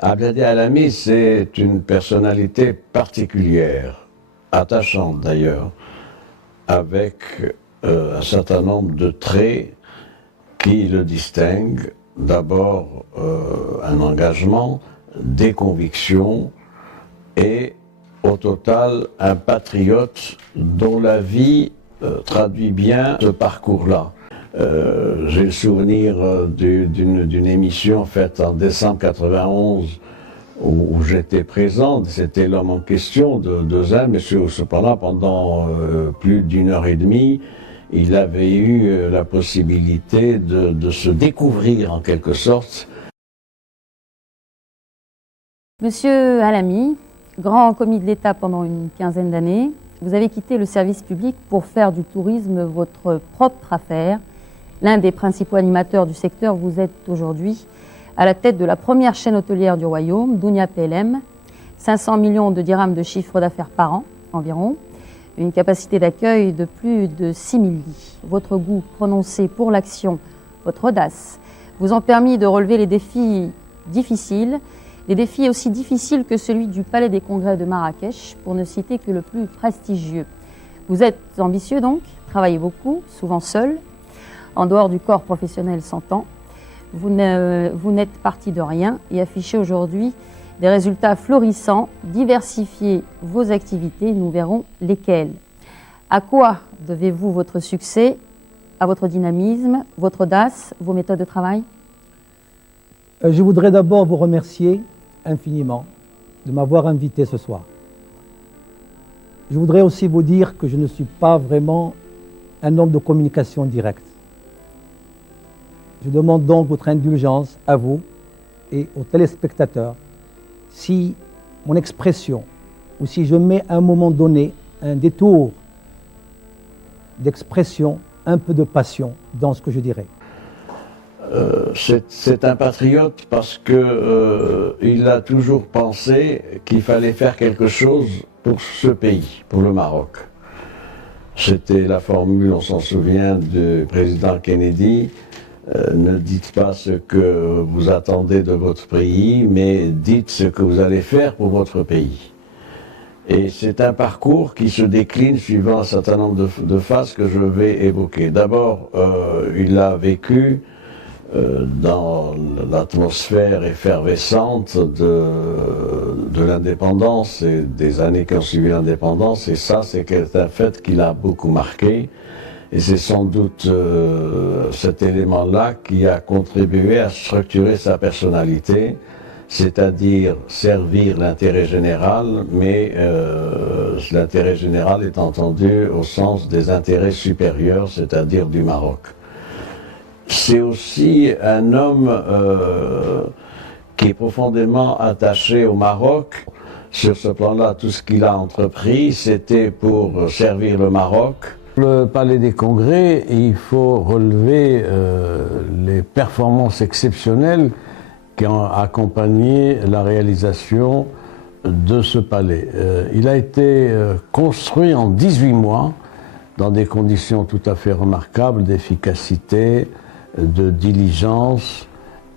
Abdadi Alami, c'est une personnalité particulière, attachante d'ailleurs, avec un certain nombre de traits qui le distinguent. D'abord, un engagement, des convictions et, au total, un patriote dont la vie traduit bien ce parcours-là. J'ai le souvenir d'une émission faite en décembre 91 où j'étais présent. C'était l'homme en question de Zen, mais cependant pendant plus d'1 heure et demie, il avait eu la possibilité de se découvrir en quelque sorte. Monsieur Alami, grand commis de l'État pendant une quinzaine d'années, vous avez quitté le service public pour faire du tourisme votre propre affaire. L'un des principaux animateurs du secteur, vous êtes aujourd'hui à la tête de la première chaîne hôtelière du royaume, Dounia PLM, 500 millions de dirhams de chiffre d'affaires par an environ, une capacité d'accueil de plus de 6000 lits. Votre goût prononcé pour l'action, votre audace, vous ont permis de relever les défis difficiles, des défis aussi difficiles que celui du Palais des Congrès de Marrakech, pour ne citer que le plus prestigieux. Vous êtes ambitieux donc, travaillez beaucoup, souvent seul, en dehors du corps professionnel s'entend. Vous n'êtes parti de rien et affichez aujourd'hui des résultats florissants. Diversifiez vos activités, nous verrons lesquelles. À quoi devez-vous votre succès? À votre dynamisme, votre audace, vos méthodes de travail? Je voudrais d'abord vous remercier infiniment de m'avoir invité ce soir. Je voudrais aussi vous dire que je ne suis pas vraiment un homme de communication directe. Je demande donc votre indulgence à vous et aux téléspectateurs si mon expression ou si je mets à un moment donné un détour d'expression, un peu de passion dans ce que je dirais. C'est un patriote parce que il a toujours pensé qu'il fallait faire quelque chose pour ce pays, pour le Maroc. C'était la formule, on s'en souvient, du président Kennedy. Ne dites pas ce que vous attendez de votre pays, mais dites ce que vous allez faire pour votre pays. Et c'est un parcours qui se décline suivant un certain nombre de phases que je vais évoquer. D'abord, il a vécu dans l'atmosphère effervescente de l'indépendance et des années qui ont suivi l'indépendance, et ça, c'est un fait qui l'a beaucoup marqué. Et c'est sans doute cet élément-là qui a contribué à structurer sa personnalité, c'est-à-dire servir l'intérêt général, mais l'intérêt général est entendu au sens des intérêts supérieurs, c'est-à-dire du Maroc. C'est aussi un homme qui est profondément attaché au Maroc. Sur ce plan-là, tout ce qu'il a entrepris, c'était pour servir le Maroc. Le Palais des Congrès, il faut relever les performances exceptionnelles qui ont accompagné la réalisation de ce palais. Il a été construit en 18 mois dans des conditions tout à fait remarquables d'efficacité, de diligence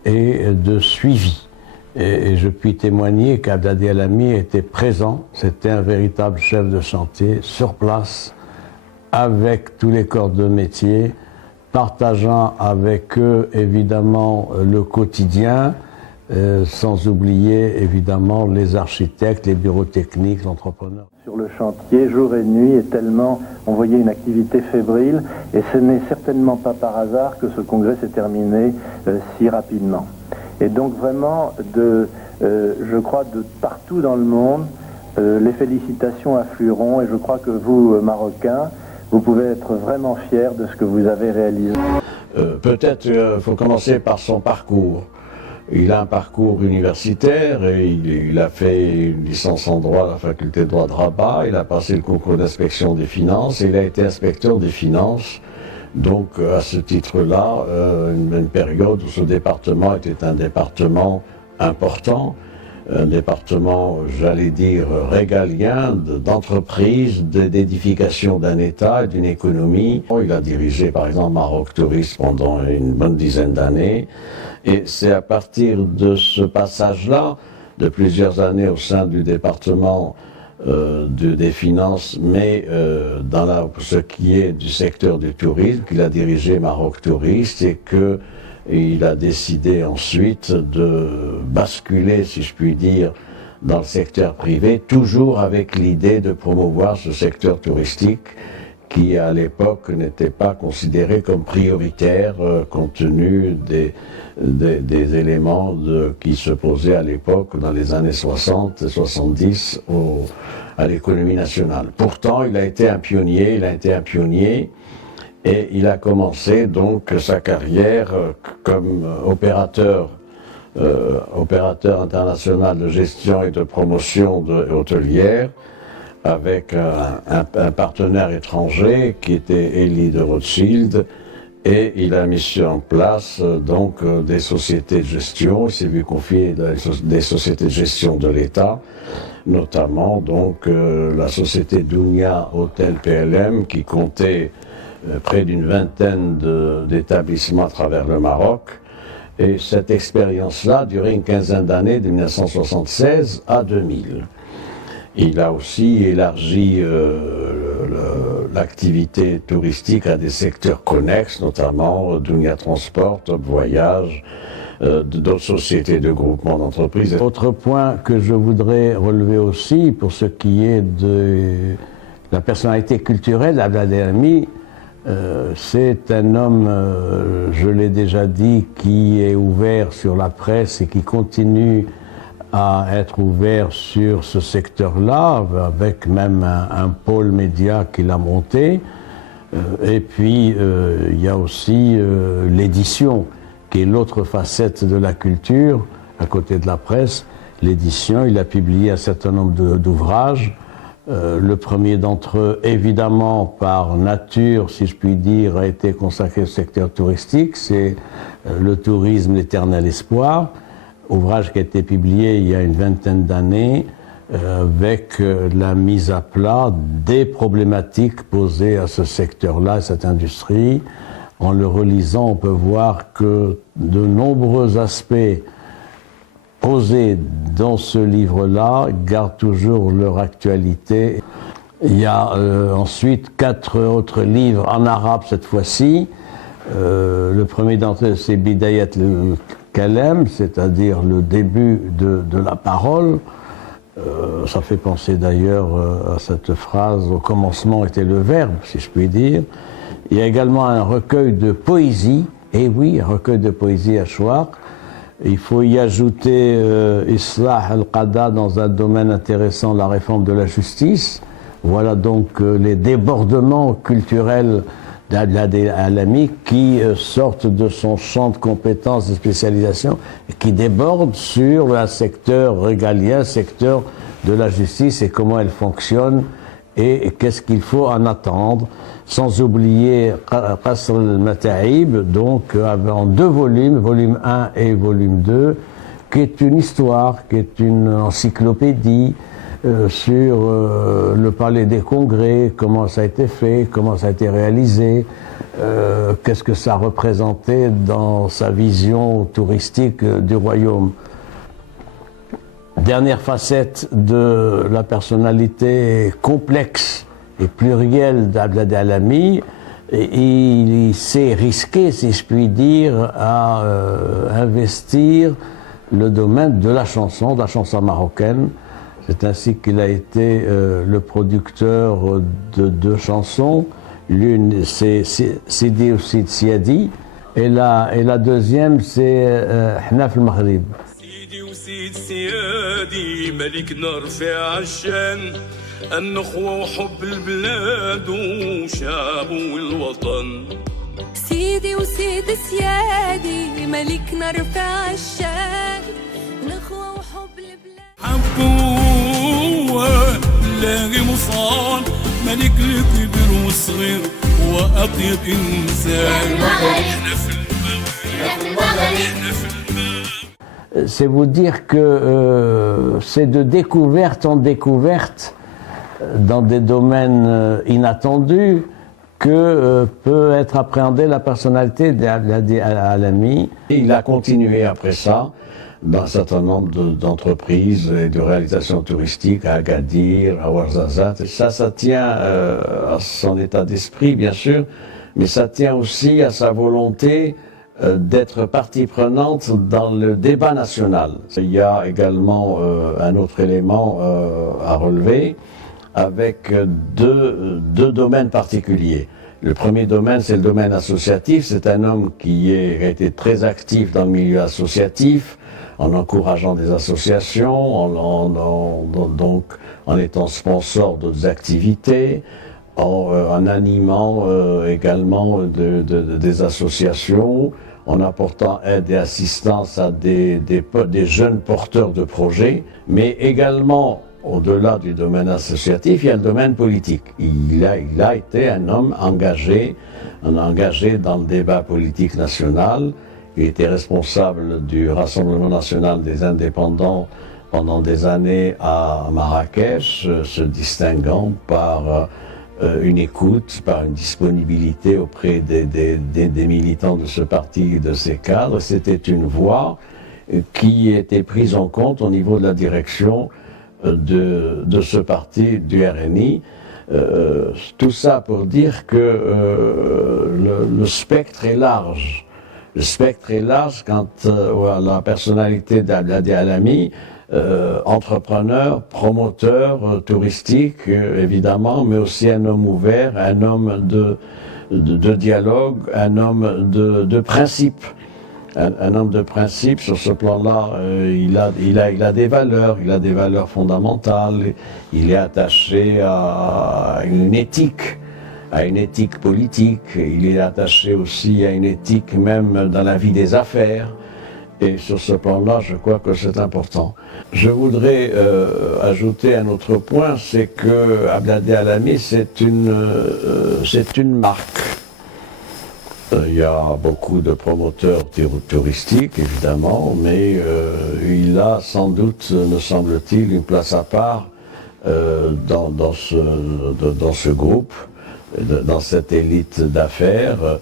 et de suivi. Et je puis témoigner qu'Abdadi Alami était présent, c'était un véritable chef de chantier sur place, avec tous les corps de métier, partageant avec eux évidemment le quotidien, sans oublier évidemment les architectes, les bureaux techniques, l'entrepreneur. Sur le chantier, jour et nuit, et tellement on voyait une activité fébrile, et ce n'est certainement pas par hasard que ce congrès s'est terminé si rapidement. Et donc vraiment, je crois de partout dans le monde, les félicitations afflueront, et je crois que vous, Marocains, vous pouvez être vraiment fiers de ce que vous avez réalisé. Peut-être il faut commencer par son parcours. Il a un parcours universitaire et il a fait une licence en droit à la faculté de droit de Rabat. Il a passé le concours d'inspection des finances et il a été inspecteur des finances. Donc à ce titre-là, une période où ce département était un département important. un département, j'allais dire, régalien, d'entreprise, d'édification d'un État et d'une économie. Il a dirigé, par exemple, Maroc Tourisme pendant une bonne dizaine d'années. Et c'est à partir de ce passage-là, de plusieurs années au sein du département des finances, mais dans ce qui est du secteur du tourisme, qu'il a dirigé Maroc Tourisme et que il a décidé ensuite de basculer, si je puis dire, dans le secteur privé, toujours avec l'idée de promouvoir ce secteur touristique qui, à l'époque, n'était pas considéré comme prioritaire compte tenu des éléments qui se posaient à l'époque, dans les années 60 et 70, à l'économie nationale. Pourtant, il a été un pionnier, et il a commencé donc sa carrière comme opérateur international de gestion et de promotion hôtelière avec un partenaire étranger qui était Elie de Rothschild, et il a mis en place donc des sociétés de gestion. Il s'est vu confier des sociétés de gestion de l'État, notamment donc la société Dounia Hôtel PLM qui comptait près d'une vingtaine d'établissements à travers le Maroc. Et cette expérience-là a duré une quinzaine d'années, de 1976 à 2000. Il a aussi élargi l'activité touristique à des secteurs connexes, notamment Dounia Transport, Top Voyage, d'autres sociétés de groupement d'entreprises. Autre point que je voudrais relever aussi, pour ce qui est de la personnalité culturelle d'Abdel Alami, c'est un homme, je l'ai déjà dit, qui est ouvert sur la presse et qui continue à être ouvert sur ce secteur-là, avec même un pôle média qu'il a monté. Et puis, il y a aussi l'édition, qui est l'autre facette de la culture, à côté de la presse. L'édition, il a publié un certain nombre d'ouvrages. Le premier d'entre eux, évidemment par nature, si je puis dire, a été consacré au secteur touristique, c'est Le tourisme, l'éternel espoir, ouvrage qui a été publié il y a une vingtaine d'années, avec la mise à plat des problématiques posées à ce secteur-là, à cette industrie. En le relisant, on peut voir que de nombreux aspects posés dans ce livre-là gardent toujours leur actualité. Il y a ensuite 4 autres livres en arabe cette fois-ci. Le premier d'entre eux, c'est Bidayat al-Kalam, c'est-à-dire le début de la parole. Ça fait penser d'ailleurs à cette phrase, au commencement était le verbe, si je puis dire. Il y a également un recueil de poésie, et oui, un recueil de poésie à Chouar. Il faut y ajouter Islah al-Qada dans un domaine intéressant, la réforme de la justice. Voilà donc les débordements culturels d'Abdel Alami qui sortent de son champ de compétences et de spécialisation et qui débordent sur le secteur régalien, secteur de la justice et comment elle fonctionne et qu'est-ce qu'il faut en attendre. Sans oublier Qasr al-Mata'ib, donc en 2 volumes, volume 1 et volume 2, qui est une histoire, qui est une encyclopédie sur le palais des congrès, comment ça a été fait, comment ça a été réalisé, qu'est-ce que ça représentait dans sa vision touristique du royaume. Dernière facette de la personnalité complexe et plurielle d'Abdel Alami, il s'est risqué, si je puis dire, à investir le domaine de la chanson marocaine. C'est ainsi qu'il a été le producteur de 2 chansons. L'une, c'est Sidi Oussid Siadi, et la deuxième, c'est Hnaf al-Maghrib. Sidi Oussid Siadi, Malikna رفيع الشان النخوة وحب البلاد وشعب والوطن. سيدي وسيد سيادي ملكنا رفع الشان نخوة وحب البلاد. حبوه لاقي مصان ملك الكبير والصغير وأطيب إنسان. احنا في المغرب. c'est vous dire que c'est de découverte en découverte, dans des domaines inattendus, que peut être appréhendée la personnalité d'Abdel Alami. Il a continué après ça dans un certain nombre d'entreprises et de réalisations touristiques à Agadir, à Ouarzazate. Ça tient à son état d'esprit, bien sûr, mais ça tient aussi à sa volonté d'être partie prenante dans le débat national. Il y a également un autre élément à relever, avec deux domaines particuliers. Le premier domaine, c'est le domaine associatif. C'est un homme qui a été très actif dans le milieu associatif, en encourageant des associations, donc en étant sponsor d'autres activités, en animant également des associations, en apportant aide et assistance à des jeunes porteurs de projets, mais également, au-delà du domaine associatif, il y a le domaine politique. Il a été un homme engagé dans le débat politique national. Il était responsable du Rassemblement national des indépendants pendant des années à Marrakech, se distinguant par une écoute, par une disponibilité auprès des militants de ce parti et de ses cadres. C'était une voix qui était prise en compte au niveau de la direction de ce parti, du RNI. Tout ça pour dire que le spectre est large. Le spectre est large quant à la personnalité d'Abdel Alami, entrepreneur, promoteur touristique, évidemment, mais aussi un homme ouvert, un homme de dialogue, un homme de principe. Un homme de principe, sur ce plan-là, il a des valeurs fondamentales, il est attaché à une éthique politique, il est attaché aussi à une éthique même dans la vie des affaires, et sur ce plan-là, je crois que c'est important. Je voudrais ajouter un autre point, c'est que Abdel Alami, c'est une marque. Il y a beaucoup de promoteurs touristiques, évidemment, mais il a sans doute, me semble-t-il, une place à part dans ce groupe, dans cette élite d'affaires,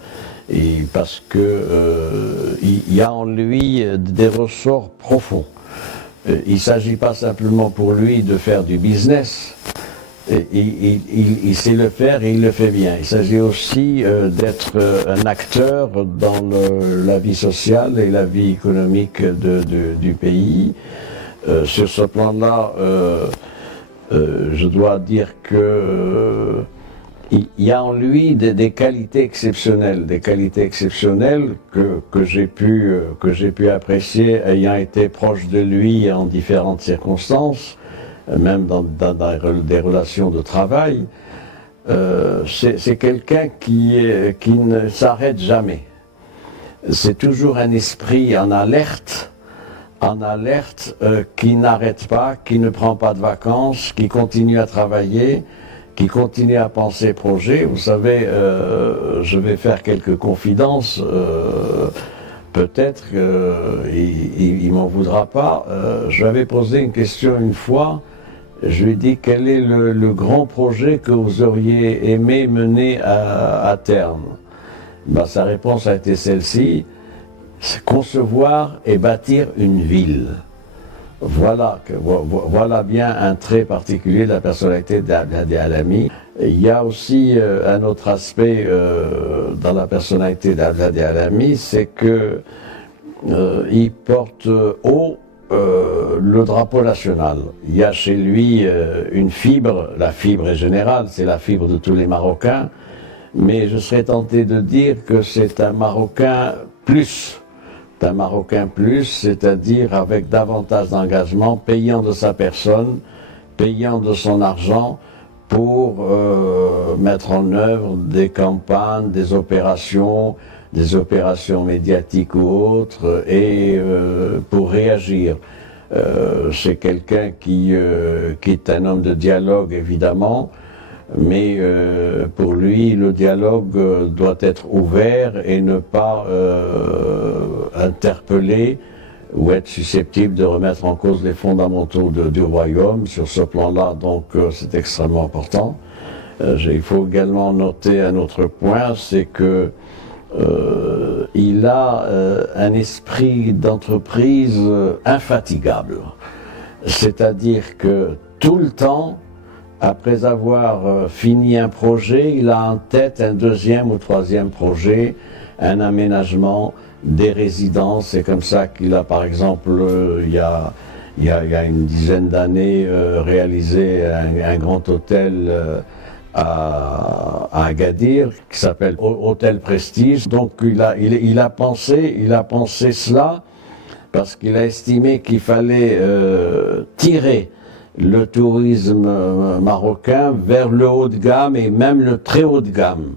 et parce que il y a en lui des ressorts profonds. Il ne s'agit pas simplement pour lui de faire du business. Il sait le faire et il le fait bien. Il s'agit aussi d'être un acteur dans la vie sociale et la vie économique du pays. Sur ce plan-là, je dois dire que il y a en lui des qualités exceptionnelles, que j'ai pu apprécier ayant été proche de lui en différentes circonstances, même dans des relations de travail. C'est quelqu'un qui ne s'arrête jamais. C'est toujours un esprit en alerte, qui n'arrête pas, qui ne prend pas de vacances, qui continue à travailler, qui continue à penser projet. Vous savez, je vais faire quelques confidences. Peut-être qu'il m'en voudra pas. Je lui avais posé une question une fois. Je lui ai dit, quel est le grand projet que vous auriez aimé mener à terme? Sa réponse a été celle-ci, concevoir et bâtir une ville. Voilà bien un trait particulier de la personnalité d'Abdel Alami. Il y a aussi un autre aspect dans la personnalité d'Abdel Alami, c'est que il porte haut le drapeau national. Il y a chez lui une fibre, la fibre est générale, c'est la fibre de tous les Marocains, mais je serais tenté de dire que c'est un Marocain plus, c'est-à-dire avec davantage d'engagement, payant de sa personne, payant de son argent pour mettre en œuvre des campagnes, des opérations médiatiques ou autres, et pour réagir. C'est quelqu'un qui est un homme de dialogue, évidemment, mais pour lui, le dialogue doit être ouvert et ne pas interpeller ou être susceptible de remettre en cause les fondamentaux du royaume. Sur ce plan-là, donc, c'est extrêmement important. Il faut également noter un autre point, c'est que il a un esprit d'entreprise infatigable. C'est-à-dire que tout le temps, après avoir fini un projet, il a en tête un deuxième ou troisième projet, un aménagement, des résidences. C'est comme ça qu'il a, par exemple, il y a une dizaine d'années, réalisé un grand hôtel à Agadir qui s'appelle Hôtel Prestige. Donc il a pensé cela parce qu'il a estimé qu'il fallait tirer le tourisme marocain vers le haut de gamme et même le très haut de gamme.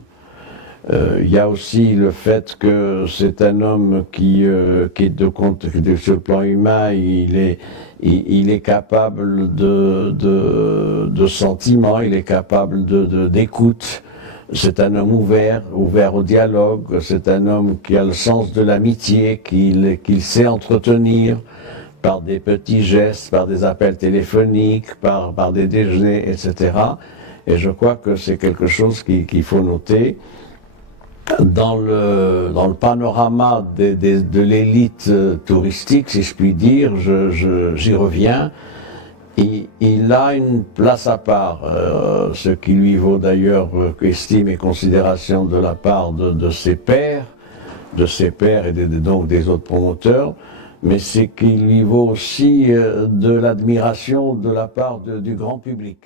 Il y a aussi le fait que c'est un homme qui est sur le plan humain, il est capable de sentiments, il est capable d'écoute. C'est un homme ouvert au dialogue. C'est un homme qui a le sens de l'amitié, qu'il sait entretenir par des petits gestes, par des appels téléphoniques, par des déjeuners, etc. Et je crois que c'est quelque chose qu'il faut noter. Dans le panorama de l'élite touristique, si je puis dire, j'y reviens, il a une place à part, ce qui lui vaut d'ailleurs estime et considération de la part de ses pairs et donc des autres promoteurs, mais c'est qu'il lui vaut aussi de l'admiration de la part du grand public.